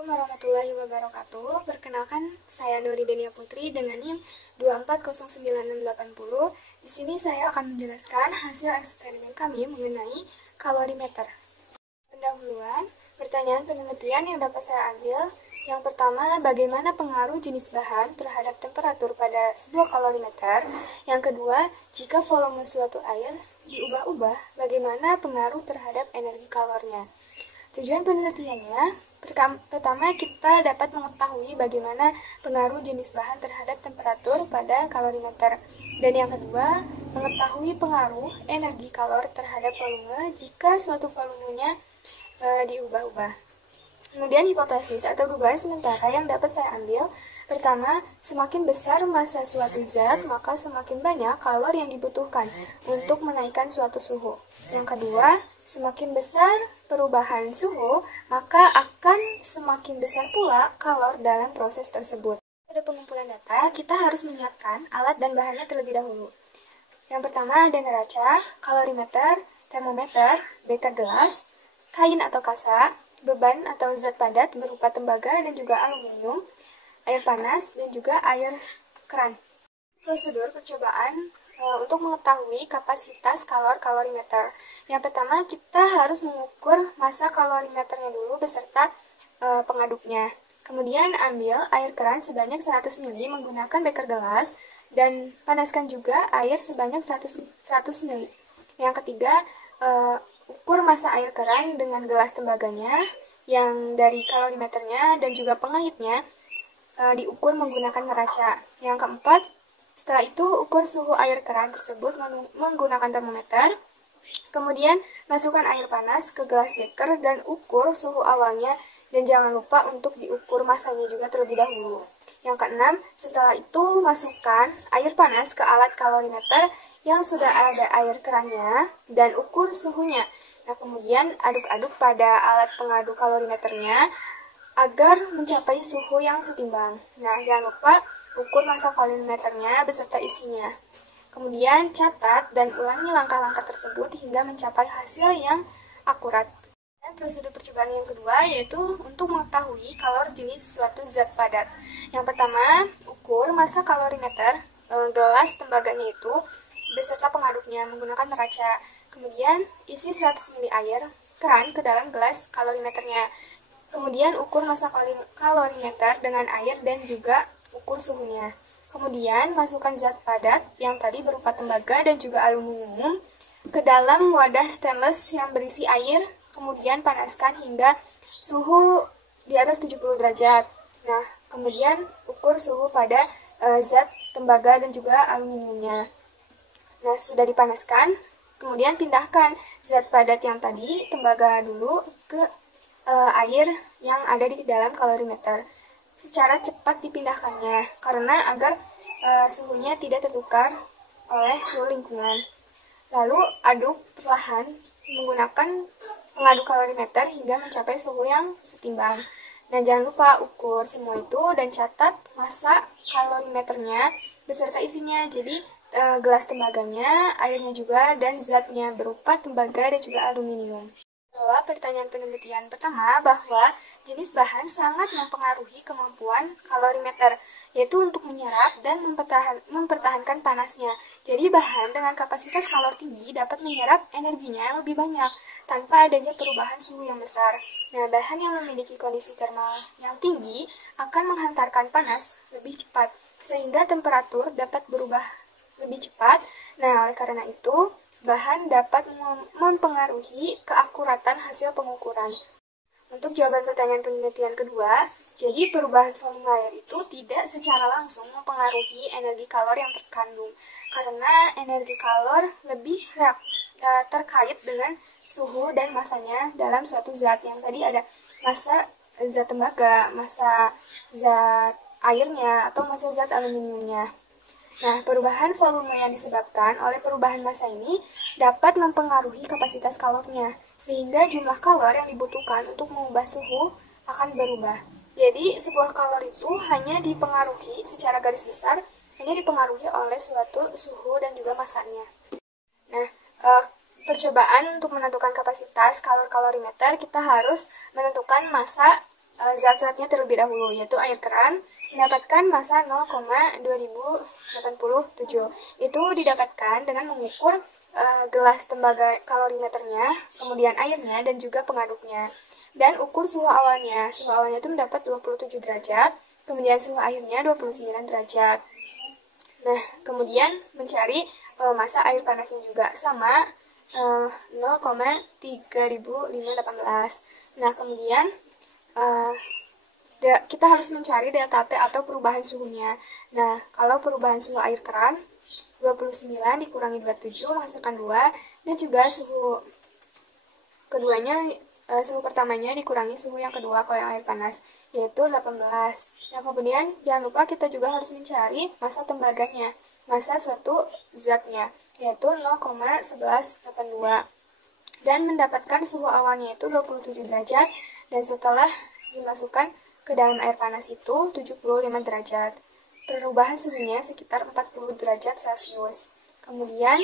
Assalamualaikum warahmatullahi wabarakatuh. Perkenalkan, saya Nuri Denia Putri dengan NIM 2409680. Di sini saya akan menjelaskan hasil eksperimen kami mengenai kalorimeter. Pendahuluan, pertanyaan penelitian yang dapat saya ambil. Yang pertama, bagaimana pengaruh jenis bahan terhadap temperatur pada sebuah kalorimeter? Yang kedua, jika volume suatu air diubah-ubah, bagaimana pengaruh terhadap energi kalornya? Tujuan penelitiannya, pertama kita dapat mengetahui bagaimana pengaruh jenis bahan terhadap temperatur pada kalorimeter. Dan yang kedua, mengetahui pengaruh energi kalor terhadap volume jika suatu volumenya diubah-ubah. Kemudian hipotesis atau dugaan sementara yang dapat saya ambil, pertama, semakin besar massa suatu zat, maka semakin banyak kalor yang dibutuhkan untuk menaikkan suatu suhu. Yang kedua, semakin besar perubahan suhu, maka akan semakin besar pula kalor dalam proses tersebut. Pada pengumpulan data, kita harus menyiapkan alat dan bahannya terlebih dahulu. Yang pertama ada neraca, kalorimeter, termometer, beker gelas, kain atau kasa, beban atau zat padat berupa tembaga dan juga aluminium, air panas, dan juga air keran. Prosedur percobaan untuk mengetahui kapasitas kalorimeter. Yang pertama, kita harus mengukur massa kalorimeternya dulu beserta pengaduknya. Kemudian ambil air keran sebanyak 100 ml menggunakan beker gelas dan panaskan juga air sebanyak 100 ml. Yang ketiga, ukur massa air keran dengan gelas tembaganya yang dari kalorimeternya dan juga pengahitnya diukur menggunakan neraca. Yang keempat, setelah itu ukur suhu air keran tersebut menggunakan termometer. Kemudian masukkan air panas ke gelas beker dan ukur suhu awalnya dan jangan lupa untuk diukur massanya juga terlebih dahulu. Yang keenam, setelah itu masukkan air panas ke alat kalorimeter yang sudah ada air kerannya dan ukur suhunya. Nah, kemudian aduk-aduk pada alat pengaduk kalorimeternya agar mencapai suhu yang setimbang. Nah, jangan lupa ukur massa kalorimeternya beserta isinya. Kemudian catat dan ulangi langkah-langkah tersebut hingga mencapai hasil yang akurat. Dan prosedur percobaan yang kedua yaitu untuk mengetahui kalor jenis suatu zat padat. Yang pertama, ukur massa kalorimeter gelas tembaganya itu beserta pengaduknya menggunakan neraca. Kemudian isi 100 ml air keran ke dalam gelas kalorimeternya. Kemudian ukur massa kalorimeter dengan air dan juga ukur suhunya. Kemudian masukkan zat padat yang tadi berupa tembaga dan juga aluminium ke dalam wadah stainless yang berisi air. Kemudian panaskan hingga suhu di atas 70 derajat. Nah, kemudian ukur suhu pada zat tembaga dan juga aluminiumnya. Nah, sudah dipanaskan, kemudian pindahkan zat padat yang tadi, tembaga dulu, ke air yang ada di dalam kalorimeter. Secara cepat dipindahkannya, karena agar suhunya tidak tertukar oleh suhu lingkungan. Lalu aduk perlahan menggunakan pengaduk kalorimeter hingga mencapai suhu yang setimbang. Nah, jangan lupa ukur semua itu dan catat massa kalorimeternya beserta isinya. Jadi gelas tembaganya, airnya juga, dan zatnya berupa tembaga dan juga aluminium. Jawab pertanyaan penelitian pertama bahwa jenis bahan sangat mempengaruhi kemampuan kalorimeter, yaitu untuk menyerap dan mempertahankan panasnya. Jadi bahan dengan kapasitas kalor tinggi dapat menyerap energinya yang lebih banyak tanpa adanya perubahan suhu yang besar. Nah, bahan yang memiliki kondisi termal yang tinggi akan menghantarkan panas lebih cepat, sehingga temperatur dapat berubah lebih cepat. Nah, oleh karena itu, bahan dapat mempengaruhi keakuratan hasil pengukuran. Untuk jawaban pertanyaan penelitian kedua, jadi perubahan volume air itu tidak secara langsung mempengaruhi energi kalor yang terkandung, karena energi kalor lebih terkait dengan suhu dan massanya dalam suatu zat. Yang tadi ada massa zat tembaga, massa zat airnya, atau massa zat aluminiumnya. Nah, perubahan volume yang disebabkan oleh perubahan massa ini dapat mempengaruhi kapasitas kalornya, sehingga jumlah kalor yang dibutuhkan untuk mengubah suhu akan berubah. Jadi, sebuah kalor itu hanya dipengaruhi secara garis besar, hanya dipengaruhi oleh suatu suhu dan juga massanya. Nah, percobaan untuk menentukan kapasitas kalorimeter, kita harus menentukan massa zat-zatnya terlebih dahulu, yaitu air keran mendapatkan massa 0,2087. Itu didapatkan dengan mengukur gelas tembaga kalorimeternya, kemudian airnya, dan juga pengaduknya. Dan ukur suhu awalnya. Suhu awalnya itu mendapat 27 derajat, kemudian suhu airnya 29 derajat. Nah, kemudian mencari massa air panasnya juga sama 0,3518. Nah, kemudian kita harus mencari delta T atau perubahan suhunya. Nah, kalau perubahan suhu air keran 29 dikurangi 27 menghasilkan 2, dan juga suhu keduanya, suhu pertamanya dikurangi suhu yang kedua kalau yang air panas, yaitu 18. Nah, kemudian jangan lupa kita juga harus mencari massa tembaganya, massa suatu zatnya, yaitu 0,1182. Dan mendapatkan suhu awalnya itu 27 derajat, dan setelah dimasukkan ke dalam air panas itu 75 derajat. Perubahan suhunya sekitar 40 derajat Celcius. Kemudian,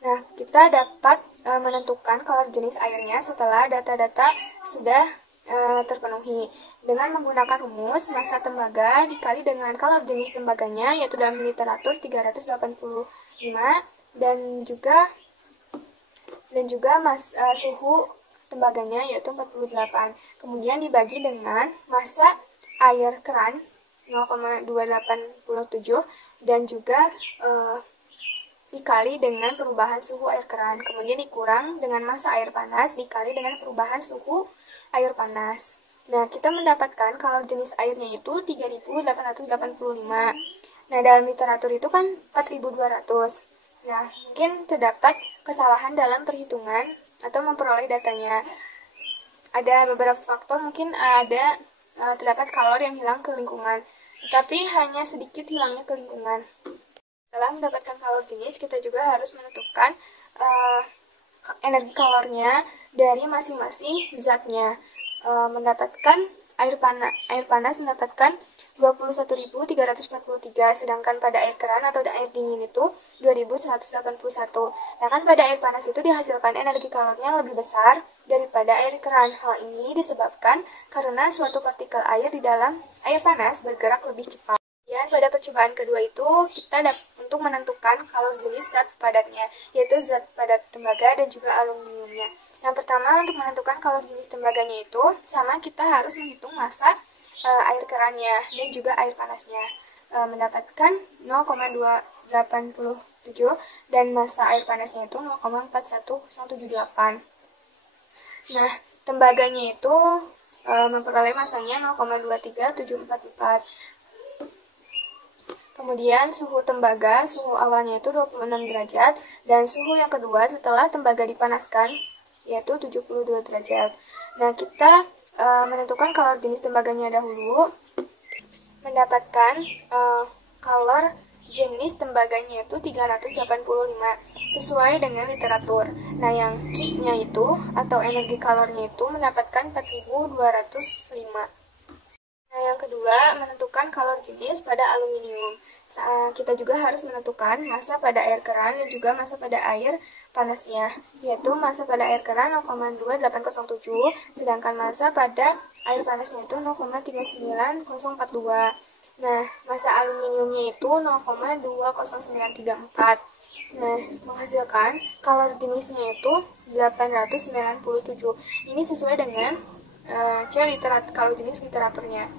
nah, kita dapat menentukan kalor jenis airnya setelah data-data sudah terpenuhi. Dengan menggunakan rumus massa tembaga dikali dengan kalor jenis tembaganya, yaitu dalam literatur 385, dan juga suhu tembaganya yaitu 48. Kemudian dibagi dengan massa air keran 0,287, dan juga dikali dengan perubahan suhu air keran. Kemudian dikurang dengan massa air panas dikali dengan perubahan suhu air panas. Nah, kita mendapatkan kalor jenis airnya itu 3885. Nah, dalam literatur itu kan 4200. Nah, mungkin terdapat kesalahan dalam perhitungan atau memperoleh datanya. Ada beberapa faktor, mungkin terdapat kalor yang hilang ke lingkungan, tapi hanya sedikit hilangnya ke lingkungan. Setelah mendapatkan kalor jenis, kita juga harus menentukan energi kalornya dari masing-masing zatnya. Mendapatkan air panas mendapatkan 21.343, sedangkan pada air keran atau air dingin itu 2.181. Nah, kan pada air panas itu dihasilkan energi kalornya lebih besar daripada air keran. Hal ini disebabkan karena suatu partikel air di dalam air panas bergerak lebih cepat. Dan pada percobaan kedua itu kita untuk menentukan kalor jenis zat padatnya, yaitu zat padat tembaga dan juga aluminiumnya. Yang pertama, untuk menentukan kalor jenis tembaganya itu sama, kita harus menghitung massa air kerannya dan juga air panasnya. Mendapatkan 0,287, dan massa air panasnya itu 0,41078. Nah, tembaganya itu memperoleh massanya 0,23744. Kemudian suhu tembaga, suhu awalnya itu 26 derajat, dan suhu yang kedua setelah tembaga dipanaskan yaitu 72 derajat. Nah, kita menentukan kalor jenis tembaganya dahulu. Mendapatkan kalor jenis tembaganya itu 385 sesuai dengan literatur. Nah, yang Q-nya itu atau energi kalornya itu mendapatkan 4205. Nah, yang kedua, menentukan kalor jenis pada aluminium. Kita juga harus menentukan massa pada air keran dan juga massa pada air panasnya, yaitu massa pada air keran 0,2807, sedangkan massa pada air panasnya itu 0,39042. Nah, massa aluminiumnya itu 0,20934. Nah, menghasilkan kalor jenisnya itu 897. Ini sesuai dengan kalor jenis literaturnya.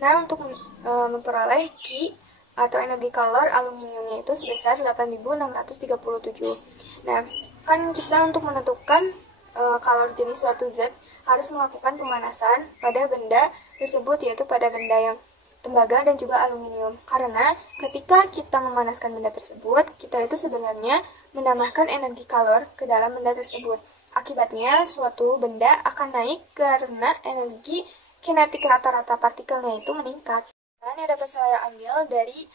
Nah, untuk memperoleh Q atau energi kalor aluminiumnya itu sebesar 8637. Nah, kan kita untuk menentukan kalor jenis suatu zat harus melakukan pemanasan pada benda tersebut, yaitu pada benda yang tembaga dan juga aluminium. Karena ketika kita memanaskan benda tersebut, kita itu sebenarnya menambahkan energi kalor ke dalam benda tersebut. Akibatnya suatu benda akan naik karena energi kinetik rata-rata partikelnya itu meningkat. Dan yang dapat saya ambil dari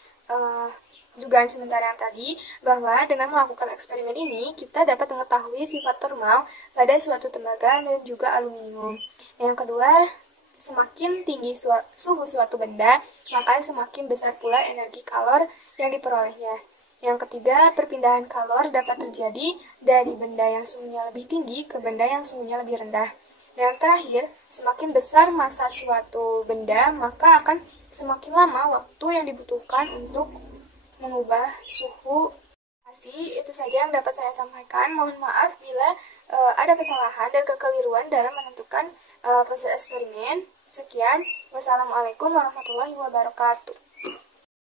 dugaan sementara yang tadi, bahwa dengan melakukan eksperimen ini kita dapat mengetahui sifat termal pada suatu tembaga dan juga aluminium. Yang kedua, semakin tinggi suhu suatu benda, maka semakin besar pula energi kalor yang diperolehnya. Yang ketiga, perpindahan kalor dapat terjadi dari benda yang suhunya lebih tinggi ke benda yang suhunya lebih rendah. Dan terakhir, semakin besar massa suatu benda, maka akan semakin lama waktu yang dibutuhkan untuk mengubah suhu. Itu saja yang dapat saya sampaikan. Mohon maaf bila ada kesalahan dan kekeliruan dalam menentukan proses eksperimen. Sekian, wassalamualaikum warahmatullahi wabarakatuh.